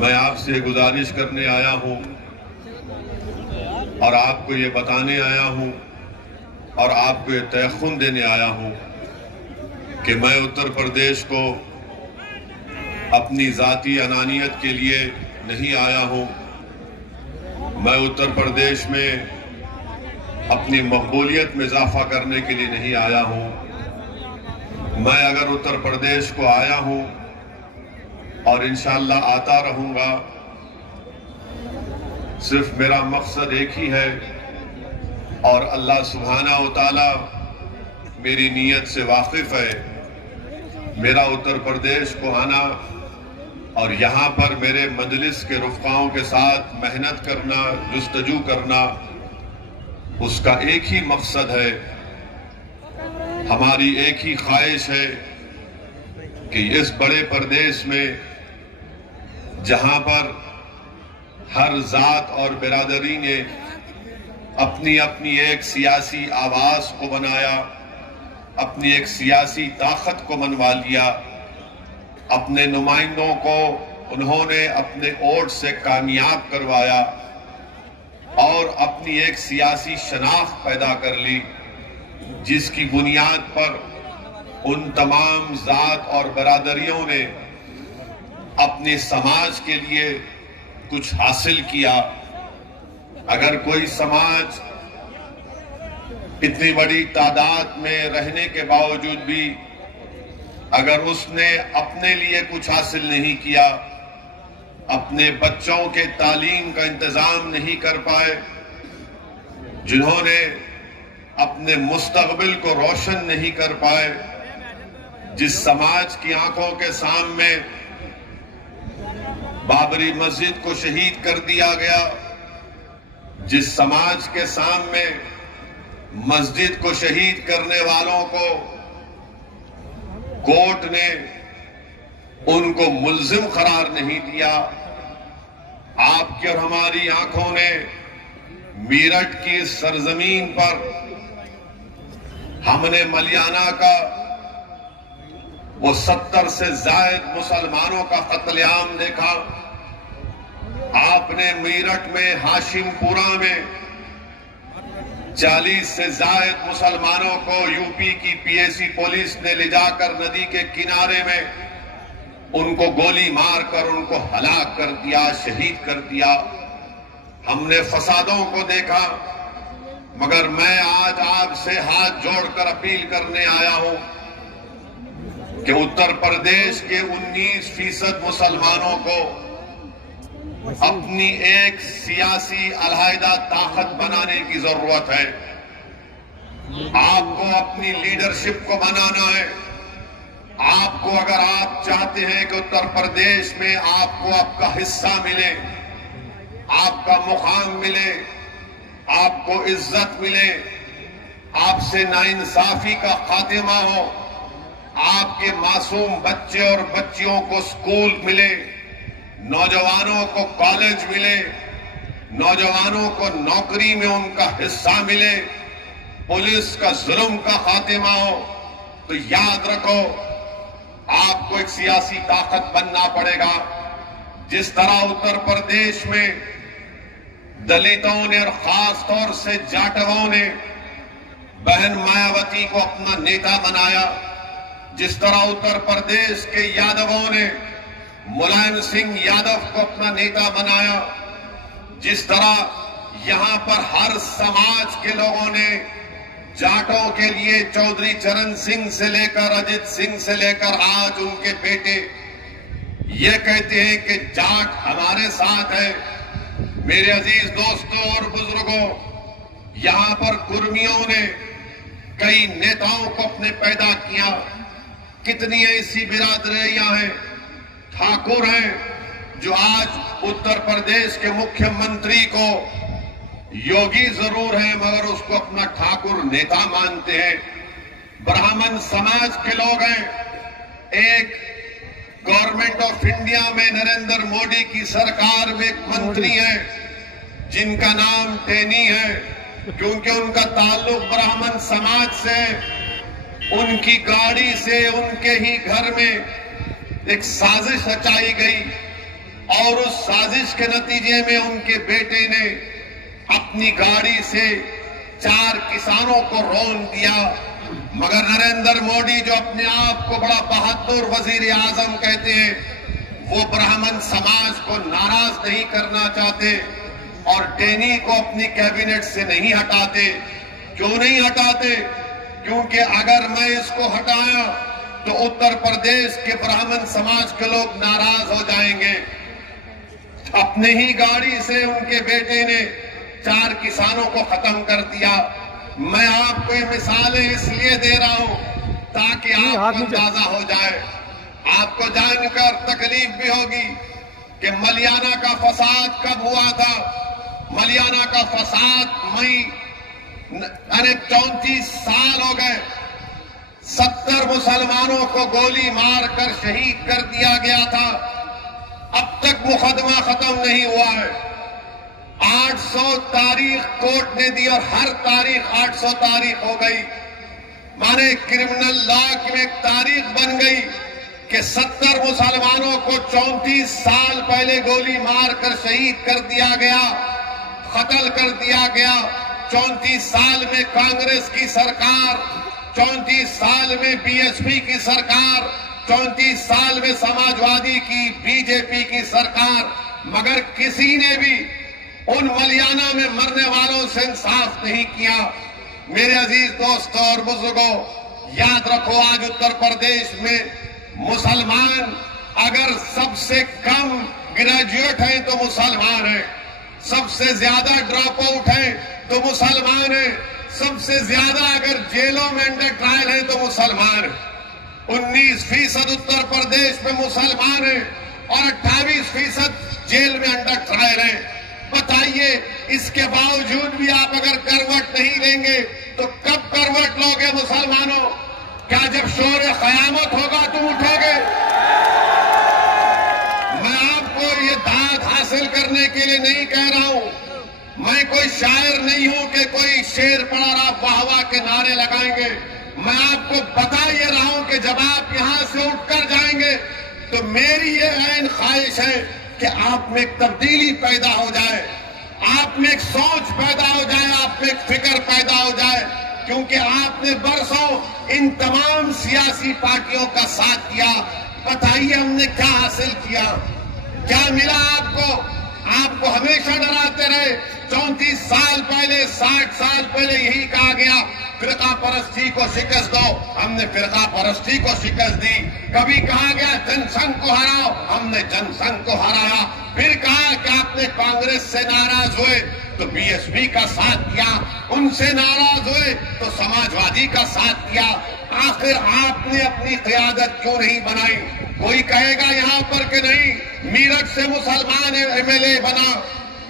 मैं आपसे गुजारिश करने आया हूं और आपको ये बताने आया हूं और आपको ये तयख्खुन देने आया हूं कि मैं उत्तर प्रदेश को अपनी जाती अनानियत के लिए नहीं आया हूं। मैं उत्तर प्रदेश में अपनी मकबूलियत में इजाफा करने के लिए नहीं आया हूं। मैं अगर उत्तर प्रदेश को आया हूं और इंशाअल्लाह आता रहूंगा, सिर्फ मेरा मकसद एक ही है और अल्लाह सुब्हानहू व तआला मेरी नीयत से वाकिफ है। मेरा उत्तर प्रदेश को आना और यहाँ पर मेरे मजलिस के रुफ़क़ाओं के साथ मेहनत करना, जुस्तजू करना, उसका एक ही मकसद है, हमारी एक ही ख्वाहिश है कि इस बड़े प्रदेश में जहां पर हर जात और बिरादरी ने अपनी अपनी एक सियासी आवाज को बनाया, अपनी एक सियासी ताकत को मनवा लिया, अपने नुमाइंदों को उन्होंने अपने वोट से कामयाब करवाया और अपनी एक सियासी शनाख्त पैदा कर ली, जिसकी बुनियाद पर उन तमाम जात और बरादरियों ने अपने समाज के लिए कुछ हासिल किया। अगर कोई समाज इतनी बड़ी तादाद में रहने के बावजूद भी अगर उसने अपने लिए कुछ हासिल नहीं किया, अपने बच्चों के तालीम का इंतजाम नहीं कर पाए, जिन्होंने अपने मुस्तकबिल को रोशन नहीं कर पाए, जिस समाज की आंखों के सामने बाबरी मस्जिद को शहीद कर दिया गया, जिस समाज के सामने मस्जिद को शहीद करने वालों को कोर्ट ने उनको मुल्जिम करार नहीं दिया, आपकी और हमारी आंखों ने मेरठ की सरजमीन पर हमने मलियाना का वो 70 से जायद मुसलमानों का कत्लेआम देखा। आपने मेरठ में हाशिमपुरा में 40 से जायद मुसलमानों को यूपी की पीएसी पुलिस ने ले जाकर नदी के किनारे में उनको गोली मारकर उनको हलाक कर दिया, शहीद कर दिया। हमने फसादों को देखा, मगर मैं आज आपसे हाथ जोड़कर अपील करने आया हूं कि उत्तर प्रदेश के 19% मुसलमानों को अपनी एक सियासी अलहदा ताकत बनाने की जरूरत है। आपको अपनी लीडरशिप को बनाना है। आपको, अगर आप चाहते हैं कि उत्तर प्रदेश में आपको आपका हिस्सा मिले, आपका मुकाम मिले, आपको इज्जत मिले, आपसे नाइंसाफी का खात्मा हो, आपके मासूम बच्चे और बच्चियों को स्कूल मिले, नौजवानों को कॉलेज मिले, नौजवानों को नौकरी में उनका हिस्सा मिले, पुलिस का जुल्म का खात्मा हो, तो याद रखो आपको एक सियासी ताकत बनना पड़ेगा। जिस तरह उत्तर प्रदेश में दलितों ने और खास तौर से जाटवों ने बहन मायावती को अपना नेता बनाया, जिस तरह उत्तर प्रदेश के यादवों ने मुलायम सिंह यादव को अपना नेता बनाया, जिस तरह यहां पर हर समाज के लोगों ने जाटों के लिए चौधरी चरण सिंह से लेकर अजित सिंह से लेकर आज उनके बेटे ये कहते हैं कि जाट हमारे साथ है। मेरे अजीज दोस्तों और बुजुर्गों, यहां पर कुर्मियों ने कई नेताओं को अपने पैदा किया। कितनी ऐसी बिरादरियां हैं, ठाकुर हैं, जो आज उत्तर प्रदेश के मुख्यमंत्री को योगी जरूर है मगर उसको अपना ठाकुर नेता मानते हैं। ब्राह्मण समाज के लोग हैं। एक गवर्नमेंट ऑफ इंडिया में नरेंद्र मोदी की सरकार में एक मंत्री है जिनका नाम टेनी है, क्योंकि उनका ताल्लुक ब्राह्मण समाज से, उनकी गाड़ी से उनके ही घर में एक साजिश रचाई गई और उस साजिश के नतीजे में उनके बेटे ने अपनी गाड़ी से 4 किसानों को रौंद दिया। मगर नरेंद्र मोदी जो अपने आप को बड़ा बहादुर वजीर आजम कहते हैं, वो ब्राह्मण समाज को नाराज नहीं करना चाहते और टेनी को अपनी कैबिनेट से नहीं हटाते। क्यों नहीं हटाते? क्योंकि अगर मैं इसको हटाया तो उत्तर प्रदेश के ब्राह्मण समाज के लोग नाराज हो जाएंगे। अपने ही गाड़ी से उनके बेटे ने 4 किसानों को खत्म कर दिया। मैं आपको ये मिसालें इसलिए दे रहा हूं ताकि आपको अंदाजा हो जाए, आपको जानकर तकलीफ भी होगी कि मलियाना का फसाद कब हुआ था। मलियाना का फसाद मई 34 साल हो गए। 70 मुसलमानों को गोली मारकर शहीद कर दिया गया था। अब तक मुकदमा खत्म नहीं हुआ है। 800 तारीख कोर्ट ने दी और हर तारीख 800 तारीख हो गई। माने क्रिमिनल लॉ में एक तारीख बन गई कि 70 मुसलमानों को 34 साल पहले गोली मारकर शहीद कर दिया गया, कत्ल कर दिया गया। 34 साल में कांग्रेस की सरकार, 34 साल में बीएसपी की सरकार, 34 साल में समाजवादी की, बीजेपी की सरकार, मगर किसी ने भी उन मलियाना में मरने वालों से इंसाफ नहीं किया। मेरे अजीज दोस्तों और बुजुर्गों, याद रखो, आज उत्तर प्रदेश में मुसलमान अगर सबसे कम ग्रेजुएट हैं तो मुसलमान हैं, सबसे ज्यादा ड्रॉप आउट हैं तो मुसलमान हैं, सबसे ज्यादा अगर जेलों में अंडर ट्रायल है तो मुसलमान हैं। 19% उत्तर प्रदेश में मुसलमान हैं और 28% जेल में अंडर ट्रायल है। बताइए, इसके बावजूद भी आप अगर करवट नहीं लेंगे तो कब करवट लोगे मुसलमानों? क्या जब शोर क़यामत होगा तुम उठोगे? मैं आपको ये दाद हासिल करने के लिए नहीं कह रहा हूं। मैं कोई शायर नहीं हूं कि कोई शेर पढ़ा रहा वाह वाह के नारे लगाएंगे। मैं आपको बता ये रहा हूं कि जब आप यहां से उठकर जाएंगे तो मेरी ये ऐन ख्वाहिश है कि आप में एक तब्दीली पैदा हो जाए, आप में एक सोच पैदा हो जाए, आप में एक फिक्र पैदा हो जाए। क्योंकि आपने बरसों इन तमाम सियासी पार्टियों का साथ दिया। बताइए हमने क्या हासिल किया, क्या मिला आपको? आपको हमेशा डराते रहे। 34 साल पहले, 60 साल पहले यही कहा गया फिरका परस्ती को शिकस्त दो, हमने फिरका परस्ती को शिकस्त दी। कभी कहा गया जनसंघ को हराओ, हमने जनसंघ को हराया। फिर कहा कि आपने कांग्रेस से नाराज हुए तो बीएसपी का साथ दिया, उनसे नाराज हुए तो समाजवादी का साथ दिया। आखिर आपने अपनी क़यादत क्यों नहीं बनाई? कोई कहेगा यहां पर कि नहीं, मीरठ से मुसलमान एमएलए बना,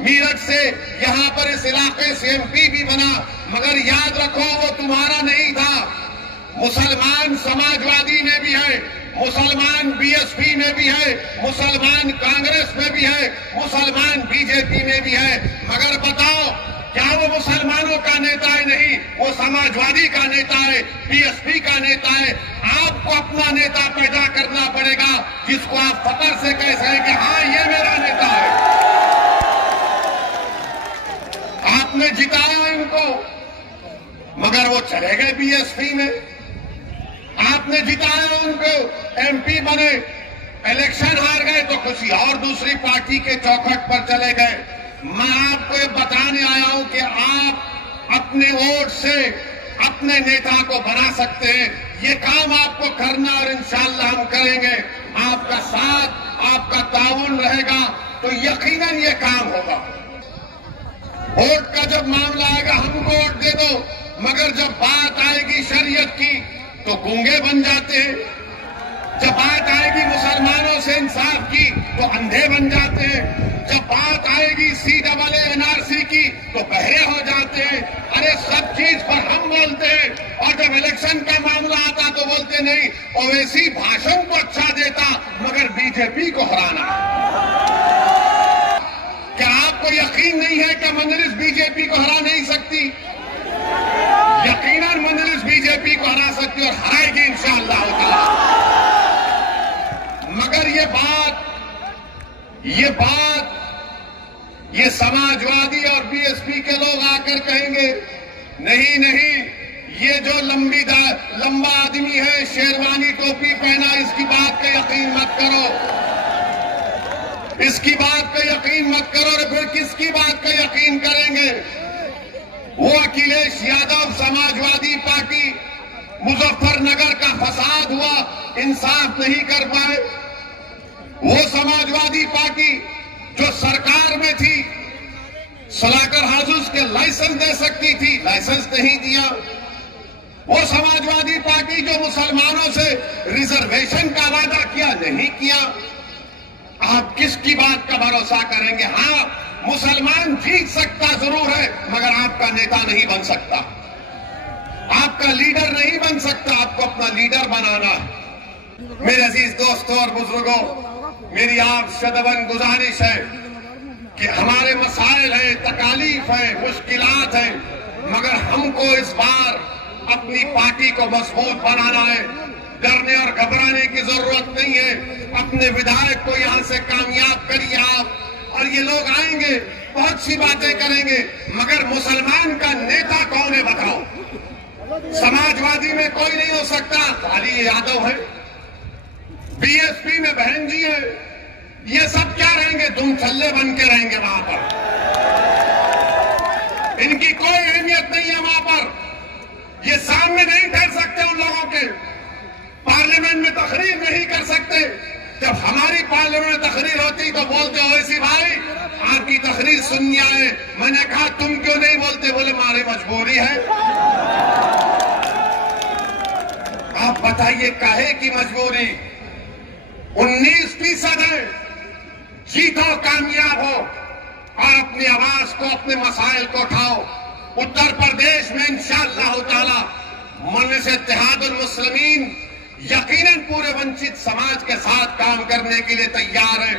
मीरठ से यहां पर इस इलाके से एमपी भी बना, मगर याद रखो वो तुम्हारा नहीं था। मुसलमान समाजवादी में भी है, मुसलमान बीएसपी में भी है, मुसलमान कांग्रेस में भी है, मुसलमान बीजेपी में भी है। मगर बताओ, क्या वो मुसलमानों का नेता है? नहीं, वो समाजवादी का नेता है, बीएसपी का नेता है। आपको अपना नेता पैदा करना पड़ेगा जिसको आप फख्र से कह सकें कि हाँ ये मेरा नेता है। आपने जिताया इनको, मगर वो चले गए बीएसपी में। आपने जिताया उनको, एमपी बने, इलेक्शन हार गए तो किसी और दूसरी पार्टी के चौखट पर चले गए। मैं आपको ये बताने आया हूं कि आप अपने वोट से अपने नेता को बना सकते हैं। ये काम आपको करना और इंशाअल्लाह हम करेंगे। आपका साथ, आपका ताउन रहेगा तो यकीनन ये काम होगा। वोट का जब मामला आएगा हमको वोट दे दो, मगर जब बात आएगी शरीयत की तो गूंगे बन जाते हैं। जब बात आएगी मुसलमानों से इंसाफ की तो अंधे बन जाते हैं। जब बात आएगी CAA NRC की तो बहरे हो जाते हैं। अरे सब चीज पर हम बोलते हैं और जब इलेक्शन का मामला आता तो बोलते नहीं। ओवैसी भाषण को अच्छा देता मगर बीजेपी को हराना। क्या आपको यकीन नहीं है कि मजलिस बीजेपी को हरा नहीं सकती? यकीनन मजलिस बीजेपी को हरा सकती और हराएगी इंशाअल्लाह ताला। मगर ये बात ये समाजवादी और बीएसपी के लोग आकर कहेंगे, नहीं नहीं, ये जो लंबा आदमी है, शेरवानी टोपी पहना, इसकी बात का यकीन मत करो, इसकी बात का यकीन मत करो। और फिर किसकी बात का यकीन करेंगे? वो अखिलेश यादव, समाजवादी पार्टी, मुजफ्फरनगर का फसाद हुआ, इंसाफ नहीं कर पाए। वो समाजवादी पार्टी जो सरकार में थी, स्लॉटर हाउसेस के लाइसेंस दे सकती थी, लाइसेंस नहीं दिया। वो समाजवादी पार्टी जो मुसलमानों से रिजर्वेशन का वादा किया, नहीं किया। आप किसकी बात का भरोसा करेंगे? हाँ, मुसलमान जीत सकता जरूर है, मगर आपका नेता नहीं बन सकता, आपका लीडर नहीं बन सकता। आपको अपना लीडर बनाना है। मेरे अजीज दोस्तों और बुजुर्गों, मेरी आप शदवन गुजारिश है कि हमारे मसाइल हैं, तकालीफ है, मुश्किलात हैं, मगर हमको इस बार अपनी पार्टी को मजबूत बनाना है। डरने और घबराने की जरूरत नहीं है। अपने विधायक को यहां से कामयाब करिए आप, और ये लोग आएंगे, बहुत सी बातें करेंगे, मगर मुसलमान का नेता कौन है बताओ? समाजवादी में कोई नहीं हो सकता, खाली यादव है। बीएसपी में बहन जी है। ये सब क्या रहेंगे? तुम छल्ले बन के रहेंगे वहां पर। इनकी कोई अहमियत नहीं है वहां पर। ये सामने नहीं ठहर सकते उन लोगों के, पार्लियामेंट में तकरीर नहीं कर सकते। जब हमारी पार्लियामेंट में तकरीर होती तो बोलते, ओवैसी भाई आपकी तकरीर सुननी आए। मैंने कहा तुम क्यों नहीं बोलते? बोले हमारी मजबूरी है। आप बताइए काहे की मजबूरी? 19% है। जीतो, कामयाब हो और अपनी आवाज को, अपने मसाइल को उठाओ। उत्तर प्रदेश में इंशाअल्लाह ताला मजलिस इत्तेहादुल मुस्लिमीन यकीनन पूरे वंचित समाज के साथ काम करने के लिए तैयार है।